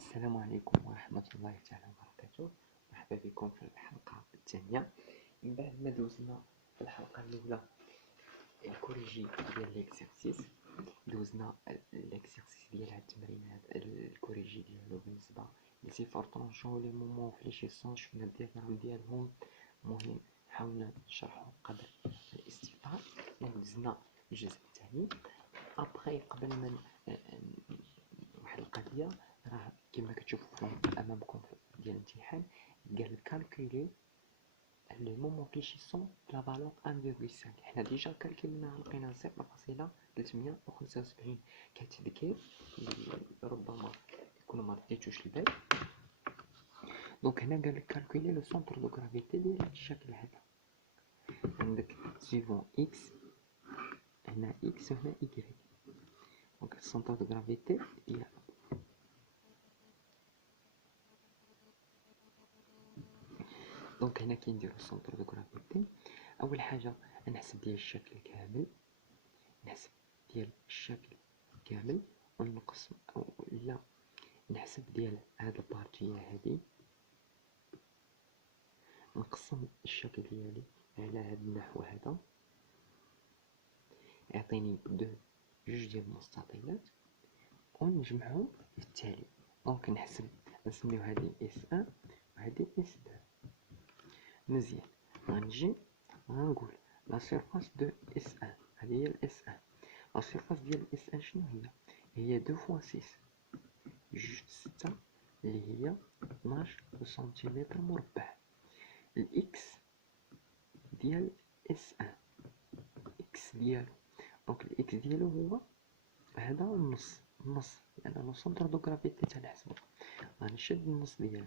السلام عليكم ورحمة الله تعالى وبركاته. مرحبا بكم في الحلقة الثانية من بعد ما دوزنا في الحلقة الأولى الكوريجي ديال ليكزارسيس. دوزنا ليكزارسيس ديال هاد التمرينات الكوريجي ديالو بالنسبة لصفر طونجون لي مومون فليشيسون شفنا الدياغرام ديالهم. المهم حاولنا نشرحو قدر الاستطاعة. دوزنا الجزء الثاني ابخي قبل ما واحد القضية راه كما كتشوفوا امامكم ديال الامتحان قال كالكولي لو مومون فليشيسون لا فالور 1.5. حنا ديجا كالكوليناها لقينا 0.375 كتذكير ربما يكونوا ما رديتوش البال. دونك هنا قال لك كالكولي لو سونتر دو غرافيتي ديال هاد الشكل هذا. عندك سيفون اكس هنا اكس وهنا ايكغيك. دونك السونتر دو غرافيتي ديال دونك هنا كي نديرو السونتر دو غرافيتي اول حاجه نحسب ديال الشكل كامل، نحسب ديال الشكل كامل ونقسم او لا نحسب ديال هاد البارتيه هادي، نقسم الشكل ديالي على هاد النحو هذا يعطيني جوج ديال المستطيلات ونجمعهم في التالي. دونك نحسب نسميو هادي اس 1 وهادي اس 2. مزيان غنجي غنقول لا سيرفاس دو اس 1 هذه هي الاس 1. لا سيرفاس ديال الاس 1 شنو هي 2 فوا 6 جوج 6 اللي هي 12 سنتيمتر مربع. الاكس ديال اس 1 اكس ديالو دونك الاكس ديالو هو هذا النص لان لو سونتر دو غرافيتي تنحسبو غنشد النص ديالو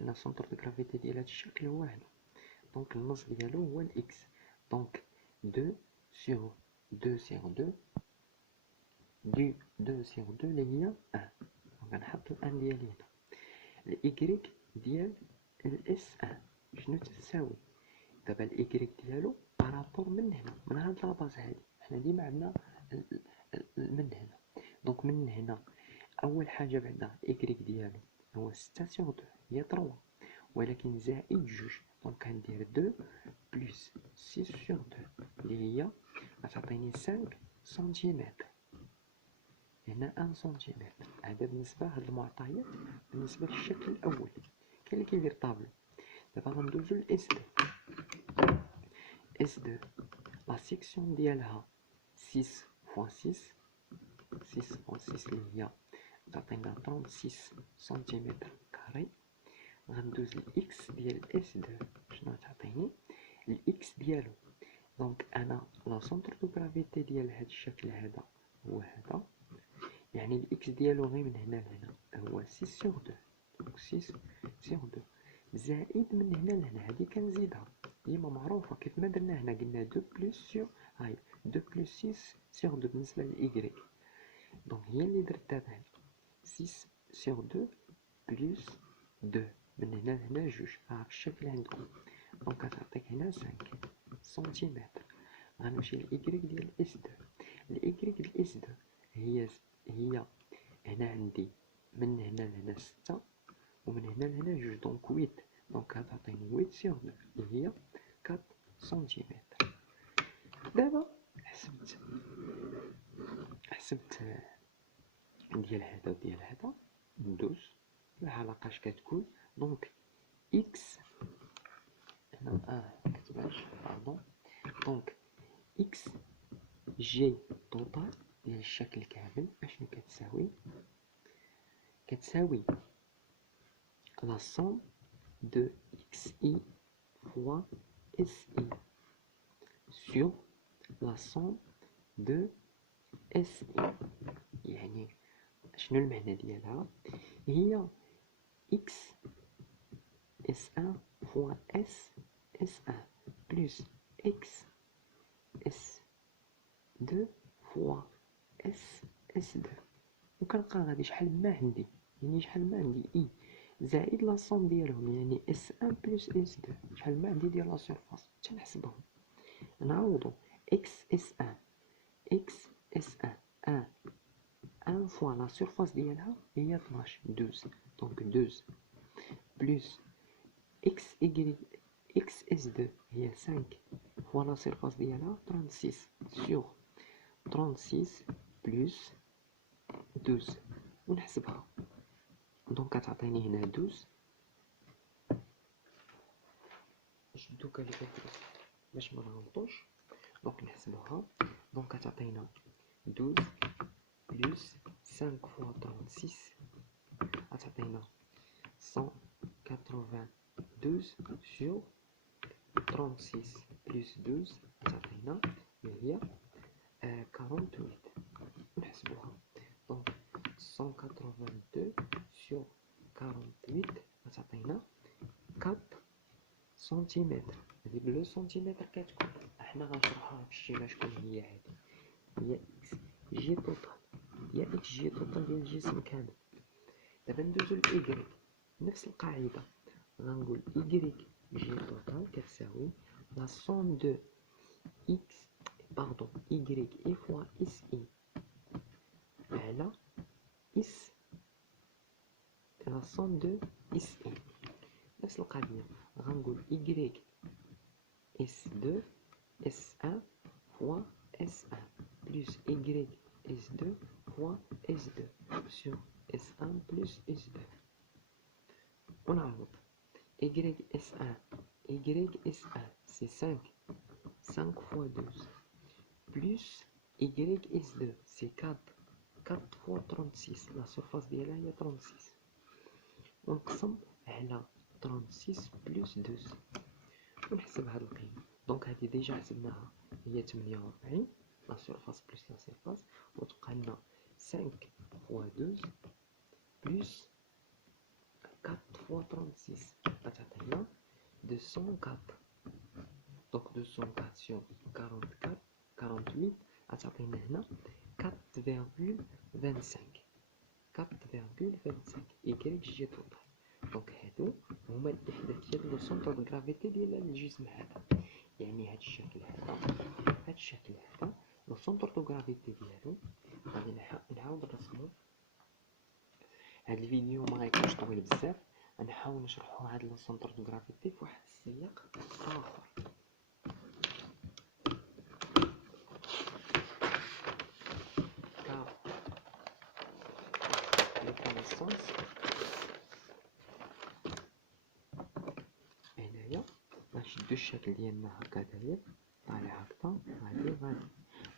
لان سونتر دو غرافيتي ديال هذا الشكل هو هنا. دونك النص ديالو هو الاكس. دونك 2 sur 2 sur 2 دي 2 sur 2 اللي هي 1. غنحط الان ديالي هنا. الايكغيك ديال الاس 1 شنو تساوي؟ دابا الايكغيك ديالو بارابور من هنا من هاد لاباز هادي حنا ديما عندنا من هنا. دونك من هنا اول حاجه بعدا الايكغيك ديالو هو 6 sur 2 هي 3 ولكن زائد جوج. دونك غندير 2 بلس 6 sur 2 اللي هي غتعطيني 5 سنتيمتر. هنا 1 سنتيمتر. هذا بالنسبه هاد المعطيات بالنسبه للشكل الاول. كاين اللي كيدير طابلو. دابا غندوزو لاس 2. اس 2 لا سيكسيون ديالها 6 فوا 6 6 فوا 6 اللي هي تعطينا 36 سنتيمتر كاري. غندوز الاكس ديال اس 2 شنو تعطيني الاكس ديالو. دونك انا لا سونتر دو غرافيتي ديال هاد الشكل هذا هو هذا، يعني الاكس ديالو غير من هنا لهنا هو 6 sur 2. دونك 6 sur 2 زائد من هنا لهنا هادي كنزيدها ديما معروفه كيف ما درنا هنا قلنا 2 بلس سور هاي 2 بلس 6 sur 2 بالنسبه للايكغيك. دونك هي اللي درت دابا هادي 6 sur 2 بلس 2 من هنا لهنا جوج في الشكل عندكم. دونك غتعطيك هنا 5 سنتيمتر. غنمشي للايكغيك ديال اس 2. الايكغيك ديال اس 2 هي هنا عندي من هنا لهنا 6 ومن هنا لهنا جوج دونك 8. دونك غتعطيني 8 sur 2 اللي هي 4 سنتيمتر. دابا حسبت ديال هذا وديال هذا ندوز العلاقه اش كتكون. دونك اكس هنا كتبانش باردون. دونك اكس جي توتال ديال الشكل كامل اشنو كتساوي لا somme de xi fois si sur la somme de si. يعني شنو المعنى ديالها؟ هي x s1 fois s s1 plus x s2 fois s s2. وكنلقى غادي شحال ما عندي يعني شحال ما عندي اي زائد لا صوم ديالهم يعني اس 1 بلس اس 2 شحال ما عندي ديال لا سيرفاس تنحسبهم. نعوضو اكس اس 1 اكس اس 1 1 1 fois la surface ديالها هي 12 12 دونك 12 بلس اكس y اكس اس 2 هي 5 fois la surface ديالها 36 sur 36 بلس 12 ونحسبها دونك كتعطيني هنا 12 نشدو كالكوليتر باش ما نغلطوش دونك نحسبوها دونك كتعطينا 12 بلس 5 فوا 36 غتعطينا 192 sur 36 بلس 12 غتعطينا هي 48 ونحسبوها دونك 182 sur 48 غتعطينا 4 سنتيمتر. هذه بلو سنتيمتر كتكون احنا غنشرحوها في الشيما شكون هي هذه هي اكس جي توتال هي اكس جي توتال ديال الجسم كامل. دابا ندوزو لإيكغيك نفس القاعدة غنقول إيكغيك جي توتال كتساوي لا سوم دو اكس باردون إيكغيك اي فوا اس اي على اس لا سوم دو اس اي. نفس القضية غنقول إيكغيك اس 2 اس 1 فوا اس 1 بلس إيكغيك اس 2 فوا اس 2 سور اس 1 بلس اس 2 ونعوض y s1 y s1 c'est 5 5 fois 12 plus y s2 c'est 4 4 fois 36 la surface ديالها هي 36 ونقسم على 36 بلس 12 ونحسب هاد القيمة دونك هادي ديجا حسبناها هي 48 لا سيرفاس بلس لا سيرفاس وتبقى لنا 5 فوا 12 بلس 4 فوا 36 غتعطينا 204 دونك 204 سور 44 48 غتعطينا هنا 4.25 4.25 إيكغيك جي توتال. دونك هادو هما الإحداثيات لو سونتر دو غرافيتي ديال الجسم هذا. يعني هاد الشكل هذا هاد الشكل هذا لو سونتر دو غرافيتي ديالو غادي نعاود نرسمو. هاد الفيديو ما غيكونش طويل بزاف غنحاول نشرحو هاد لو سونتر دو غرافيتي فواحد السياق اخر. هنايا غنشدو الشكل ديالنا هكا داير طالع هكا غادي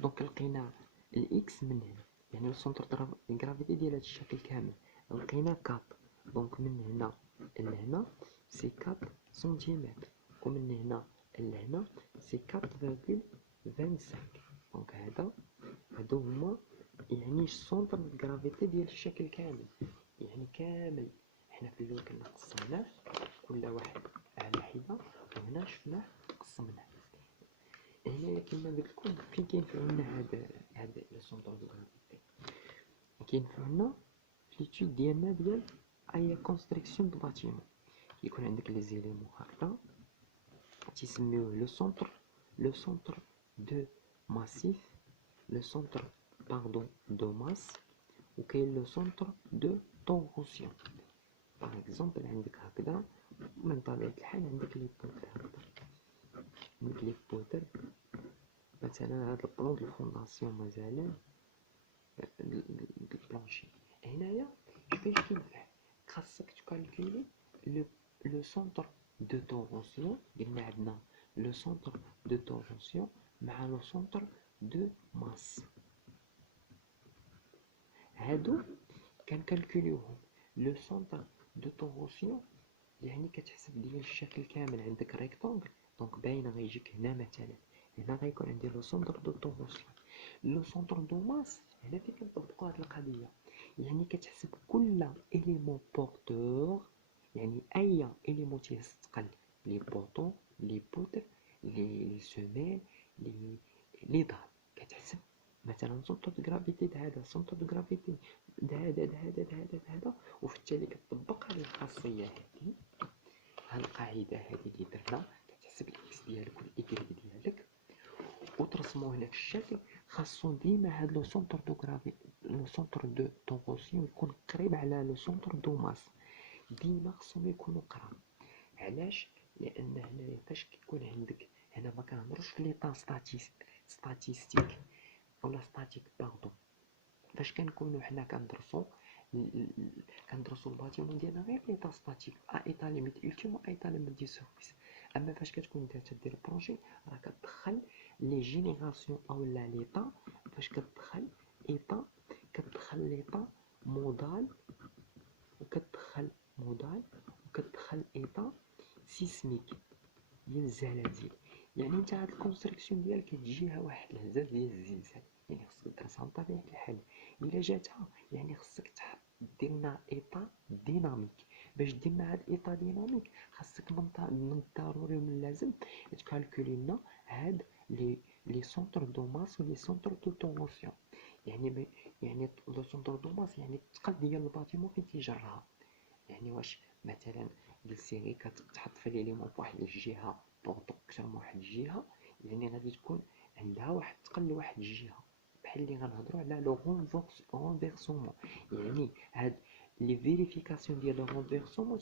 دونك لقينا الاكس من هنا يعني السونتر دو غرافيتي ديال هاد الشكل كامل لقينا 4 دونك من هنا لهنا سي 4 سنتيمتر ومن هنا لهنا سي 4.25 دونك هادو هما يعني السونتر دو غرافيتي ديال الشكل كامل. يعني كامل حنا في الاول كنا قسمناه كل واحد على حده وهنا شفناه قسمناه. هنايا كما قلت لكم فين كينفعو لنا هاد لو سونتر دو غرافيتي كينفعو لنا في ليتود ديالنا ديال اي كونستركسيون دو باتيمون. كيكون عندك لي زيليمون هكذا تيسميوه لو سونتر دو ماسيف لو سونتر باردون دو ماس وكاين لو سونتر دو طونغوسيون. باغ اكزومبل عندك هكذا من طبيعة الحال عندك لي بوتر هكذا عندك لي بوتر مثلا هاد البلون دو الفونداسيون مازال البلانشي. هنايا كيفاش كينفع خاصك تكالكولي لو سونتر دو طونغوسيون. قلنا عندنا لو سونتر دو طونغوسيون مع لو سونتر دو ماس هادو كنكالكوليوهم. لو سونتر دو طونغوسيون يعني كتحسب ديال الشكل كامل عندك ريكتونغل دونك باينه غيجيك هنا مثلا هنا غيكون عندي لو سونتر دو طونغوسيون. لو سونتر دو ماس هنا فين كنطبقو هاد القضيه يعني كتحسب كل اليمون بورتور يعني اي اليمون تيستقل لي بوطون لي بوتر لي سوميل لي دار كتحسب مثلا سونتر دو غرافيتي هذا سونتر دو غرافيتي هذا وفي التالي كتطبق هذه الخاصيه هذه هاد القاعده هذه اللي درنا كتحسب الاكس ديالك والايكغيك ديالك وترسمو هنا في الشكل. خاصو ديما هاد لو سونتر دو غرافيتي لو سونتر دو طونغوسيون يكون قريب على لو سونتر دو ماس، ديما خصهم يكونوا قراب. علاش؟ لان هنايا فاش كيكون عندك هنا ما كنهضروش في ليطا ستاتيستيك ولا ستاتيك باردون، فاش كنكونوا حنا كندرسوا الباتيمون ديالنا غير في ليطا ستاتيك ايطا ليميت التيم و ايطا ليميت دي سيرفيس. اما فاش كتكون انت تدير بروجي راه كتدخل لي جينيراسيون اولا ليطا، فاش كتدخل ايطا كتدخل ليطا مودال وكتدخل ايطا سيسميك ديال الزلازل. يعني انت هاد الكونستركسيون ديالك كتجيها واحد الهزاز ديال الزلزال، يعني خصك تدرسها بطبيعة الحال. الا جاتها يعني خصك دير لنا ايطا ديناميك. باش دير لنا هاد الايطا ديناميك خاصك من الضروري ومن اللازم تكالكولي لنا هاد لي سونتر دو ماس و لي سونتر دو طونغوسيون. يعني لو سونتر دو ماس يعني الثقل ديال الباتيمون فين كيجرها. يعني واش مثلا السيري كتحط في ليليمون فواحد الجهه بوغطو اكثر من واحد الجهه، يعني غادي تكون عندها واحد الثقل لواحد الجهه، بحال اللي غنهضروا على لو رونفيرسمون. يعني هاد لي فيريفيكاسيون ديال لو رونفيرسمون